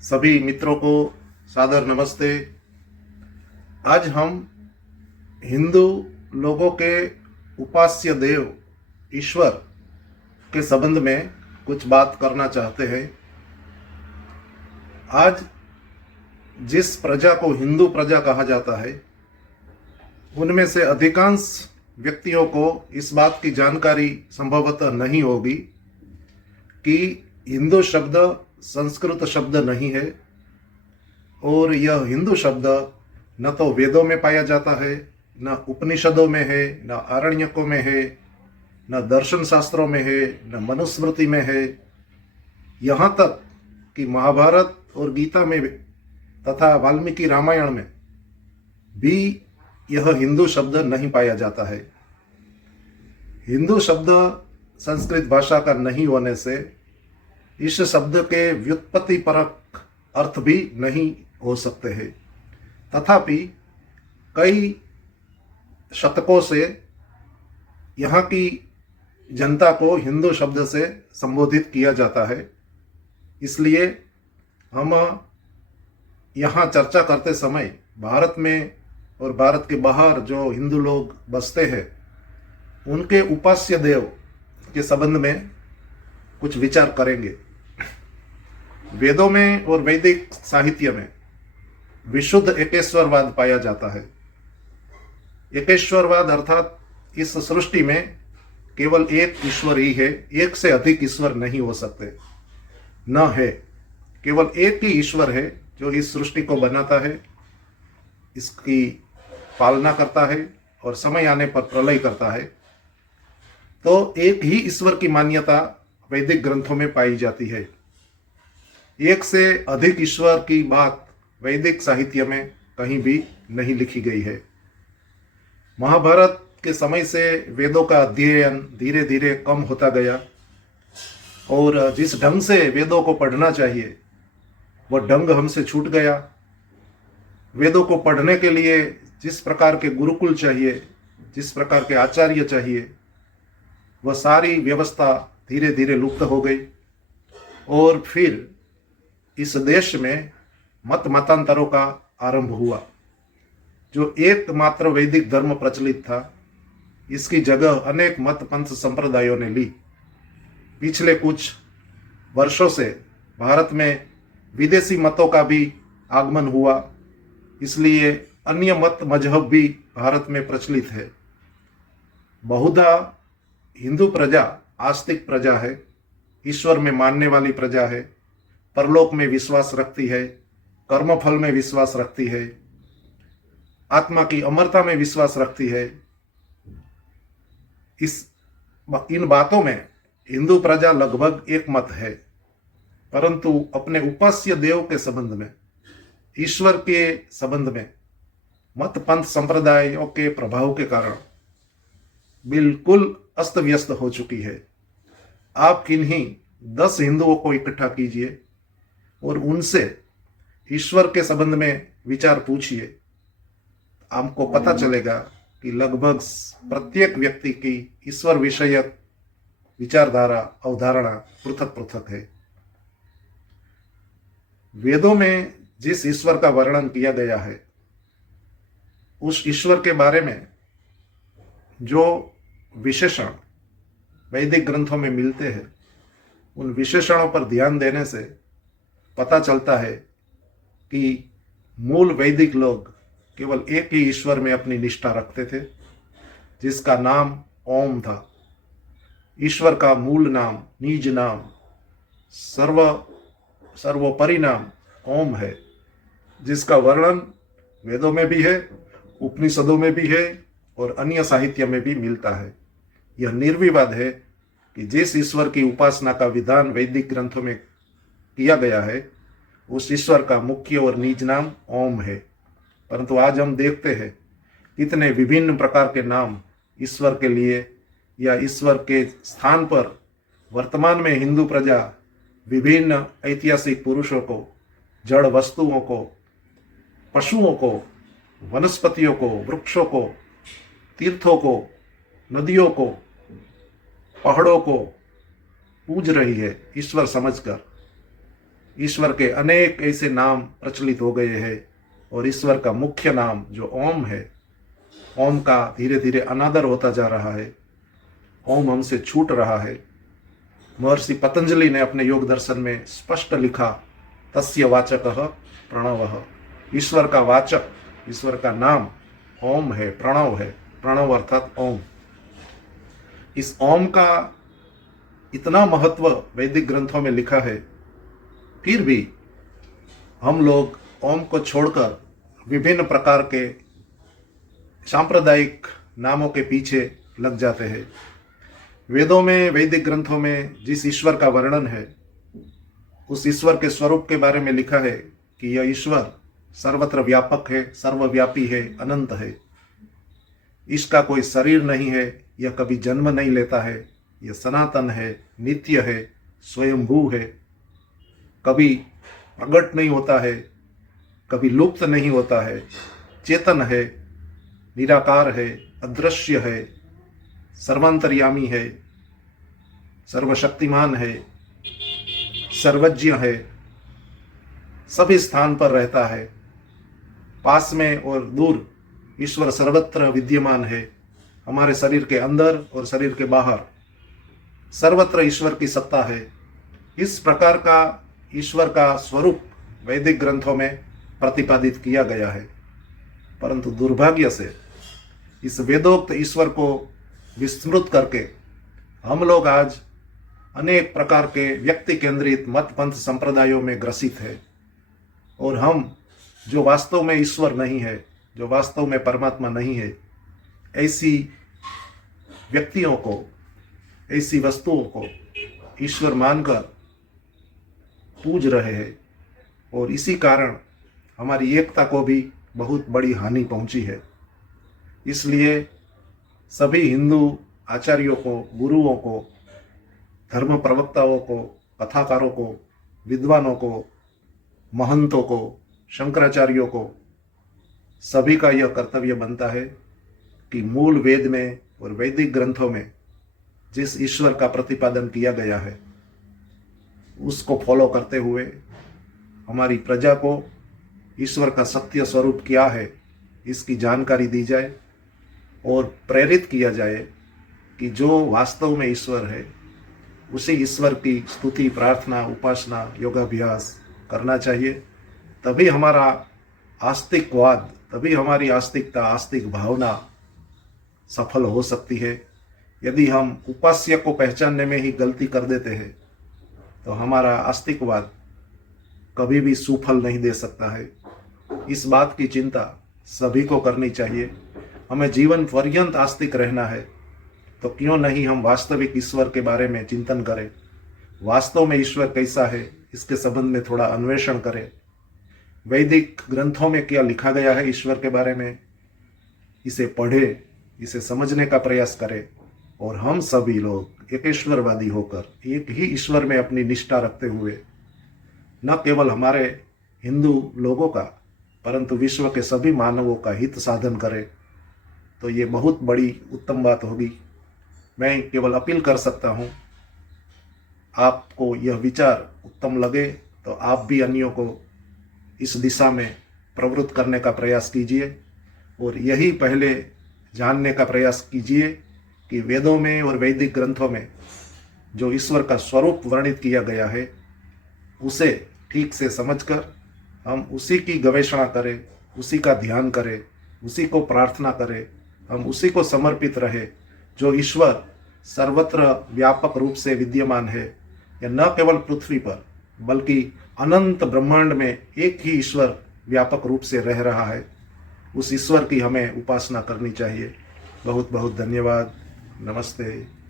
सभी मित्रों को सादर नमस्ते। आज हम हिंदू लोगों के उपास्य देव ईश्वर के संबंध में कुछ बात करना चाहते हैं। आज जिस प्रजा को हिंदू प्रजा कहा जाता है, उनमें से अधिकांश व्यक्तियों को इस बात की जानकारी संभवतः नहीं होगी कि हिंदू शब्द संस्कृत शब्द नहीं है और यह हिंदू शब्द न तो वेदों में पाया जाता है, न उपनिषदों में है, न आरण्यकों में है, न दर्शन शास्त्रों में है, न मनुस्मृति में है। यहाँ तक कि महाभारत और गीता में तथा वाल्मीकि रामायण में भी यह हिंदू शब्द नहीं पाया जाता है। हिंदू शब्द संस्कृत भाषा का नहीं होने से इस शब्द के व्युत्पत्ति परक अर्थ भी नहीं हो सकते हैं। तथापि कई शतकों से यहाँ की जनता को हिंदू शब्द से संबोधित किया जाता है। इसलिए हम यहाँ चर्चा करते समय भारत में और भारत के बाहर जो हिंदू लोग बसते हैं, उनके उपास्य देव के संबंध में कुछ विचार करेंगे। वेदों में और वैदिक साहित्य में विशुद्ध एकेश्वरवाद पाया जाता है। एकेश्वरवाद अर्थात इस सृष्टि में केवल एक ईश्वर ही है, एक से अधिक ईश्वर नहीं हो सकते। न है, केवल एक ही ईश्वर है जो इस सृष्टि को बनाता है, इसकी पालना करता है और समय आने पर प्रलय करता है। तो एक ही ईश्वर की मान्यता वैदिक ग्रंथों में पाई जाती है। एक से अधिक ईश्वर की बात वैदिक साहित्य में कहीं भी नहीं लिखी गई है। महाभारत के समय से वेदों का अध्ययन धीरे धीरे कम होता गया और जिस ढंग से वेदों को पढ़ना चाहिए वह ढंग हमसे छूट गया। वेदों को पढ़ने के लिए जिस प्रकार के गुरुकुल चाहिए, जिस प्रकार के आचार्य चाहिए, वह सारी व्यवस्था धीरे धीरे लुप्त हो गई और फिर इस देश में मत मतांतरों का आरंभ हुआ। जो एकमात्र वैदिक धर्म प्रचलित था, इसकी जगह अनेक मत पंथ संप्रदायों ने ली। पिछले कुछ वर्षों से भारत में विदेशी मतों का भी आगमन हुआ, इसलिए अन्य मत मजहब भी भारत में प्रचलित है। बहुधा हिंदू प्रजा आस्तिक प्रजा है, ईश्वर में मानने वाली प्रजा है, परलोक में विश्वास रखती है, कर्मफल में विश्वास रखती है, आत्मा की अमरता में विश्वास रखती है। इन बातों में हिंदू प्रजा लगभग एक मत है, परंतु अपने उपास्य देव के संबंध में, ईश्वर के संबंध में मत पंथ संप्रदायों के प्रभाव के कारण बिल्कुल अस्त व्यस्त हो चुकी है। आप किन्हीं 10 हिंदुओं को इकट्ठा कीजिए और उनसे ईश्वर के संबंध में विचार पूछिए। आपको पता चलेगा कि लगभग प्रत्येक व्यक्ति की ईश्वर विषयक विचारधारा अवधारणा पृथक पृथक है। वेदों में जिस ईश्वर का वर्णन किया गया है, उस ईश्वर के बारे में जो विशेषण वैदिक ग्रंथों में मिलते हैं, उन विशेषणों पर ध्यान देने से पता चलता है कि मूल वैदिक लोग केवल एक ही ईश्वर में अपनी निष्ठा रखते थे, जिसका नाम ओम था। ईश्वर का मूल नाम, निज नाम, सर्वोपरि नाम ओम है, जिसका वर्णन वेदों में भी है, उपनिषदों में भी है और अन्य साहित्य में भी मिलता है। यह निर्विवाद है कि जिस ईश्वर की उपासना का विधान वैदिक ग्रंथों में किया गया है, उस ईश्वर का मुख्य और निज नाम ओम है। परंतु आज हम देखते हैं कितने विभिन्न प्रकार के नाम ईश्वर के लिए या ईश्वर के स्थान पर वर्तमान में हिंदू प्रजा विभिन्न ऐतिहासिक पुरुषों को, जड़ वस्तुओं को, पशुओं को, वनस्पतियों को, वृक्षों को, तीर्थों को, नदियों को, पहाड़ों को पूज रही है ईश्वर समझकर। ईश्वर के अनेक ऐसे नाम प्रचलित हो गए हैं और ईश्वर का मुख्य नाम जो ओम है, ओम का धीरे धीरे अनादर होता जा रहा है। ओम हमसे छूट रहा है। महर्षि पतंजलि ने अपने योग दर्शन में स्पष्ट लिखा, तस्य वाचकः प्रणवः। ईश्वर का वाचक, ईश्वर का नाम ओम है, प्रणव है। प्रणव अर्थात ओम। इस ओम का इतना महत्व वैदिक ग्रंथों में लिखा है, फिर भी हम लोग ओम को छोड़कर विभिन्न प्रकार के सांप्रदायिक नामों के पीछे लग जाते हैं। वेदों में, वैदिक ग्रंथों में जिस ईश्वर का वर्णन है, उस ईश्वर के स्वरूप के बारे में लिखा है कि यह ईश्वर सर्वत्र व्यापक है, सर्वव्यापी है, अनंत है। इसका कोई शरीर नहीं है, यह कभी जन्म नहीं लेता है, यह सनातन है, नित्य है, स्वयंभू है, कभी प्रकट नहीं होता है, कभी लुप्त नहीं होता है, चेतन है, निराकार है, अदृश्य है, सर्वांतर्यामी है, सर्वशक्तिमान है, सर्वज्ञ है, सभी स्थान पर रहता है। पास में और दूर ईश्वर सर्वत्र विद्यमान है। हमारे शरीर के अंदर और शरीर के बाहर सर्वत्र ईश्वर की सत्ता है। इस प्रकार का ईश्वर का स्वरूप वैदिक ग्रंथों में प्रतिपादित किया गया है, परंतु दुर्भाग्य से इस वेदोक्त ईश्वर को विस्मृत करके हम लोग आज अनेक प्रकार के व्यक्ति केंद्रित मत पंथ संप्रदायों में ग्रसित है और हम जो वास्तव में ईश्वर नहीं है, जो वास्तव में परमात्मा नहीं है, ऐसी व्यक्तियों को, ऐसी वस्तुओं को ईश्वर मानकर पूज रहे हैं और इसी कारण हमारी एकता को भी बहुत बड़ी हानि पहुंची है। इसलिए सभी हिंदू आचार्यों को, गुरुओं को, धर्म प्रवक्ताओं को, कथाकारों को, विद्वानों को, महंतों को, शंकराचार्यों को, सभी का यह कर्तव्य बनता है कि मूल वेद में और वैदिक ग्रंथों में जिस ईश्वर का प्रतिपादन किया गया है उसको फॉलो करते हुए हमारी प्रजा को ईश्वर का सत्य स्वरूप क्या है इसकी जानकारी दी जाए और प्रेरित किया जाए कि जो वास्तव में ईश्वर है उसी ईश्वर की स्तुति, प्रार्थना, उपासना, योगाभ्यास करना चाहिए। तभी हमारा आस्तिकवाद, तभी हमारी आस्तिकता, आस्तिक भावना सफल हो सकती है। यदि हम उपास्य को पहचानने में ही गलती कर देते हैं तो हमारा आस्तिकवाद कभी भी सुफल नहीं दे सकता है। इस बात की चिंता सभी को करनी चाहिए। हमें जीवन पर्यंत आस्तिक रहना है तो क्यों नहीं हम वास्तविक ईश्वर के बारे में चिंतन करें, वास्तव में ईश्वर कैसा है इसके संबंध में थोड़ा अन्वेषण करें। वैदिक ग्रंथों में क्या लिखा गया है ईश्वर के बारे में, इसे पढ़े, इसे समझने का प्रयास करें और हम सभी लोग एकेश्वरवादी होकर एक ही ईश्वर में अपनी निष्ठा रखते हुए न केवल हमारे हिंदू लोगों का परंतु विश्व के सभी मानवों का हित साधन करें तो ये बहुत बड़ी उत्तम बात होगी। मैं केवल अपील कर सकता हूँ, आपको यह विचार उत्तम लगे तो आप भी अन्यों को इस दिशा में प्रवृत्त करने का प्रयास कीजिए और यही पहले जानने का प्रयास कीजिए कि वेदों में और वैदिक ग्रंथों में जो ईश्वर का स्वरूप वर्णित किया गया है उसे ठीक से समझकर हम उसी की गवेषणा करें, उसी का ध्यान करें, उसी को प्रार्थना करें, हम उसी को समर्पित रहे जो ईश्वर सर्वत्र व्यापक रूप से विद्यमान है। या न केवल पृथ्वी पर बल्कि अनंत ब्रह्मांड में एक ही ईश्वर व्यापक रूप से रह रहा है। उस ईश्वर की हमें उपासना करनी चाहिए। बहुत बहुत धन्यवाद। नमस्ते।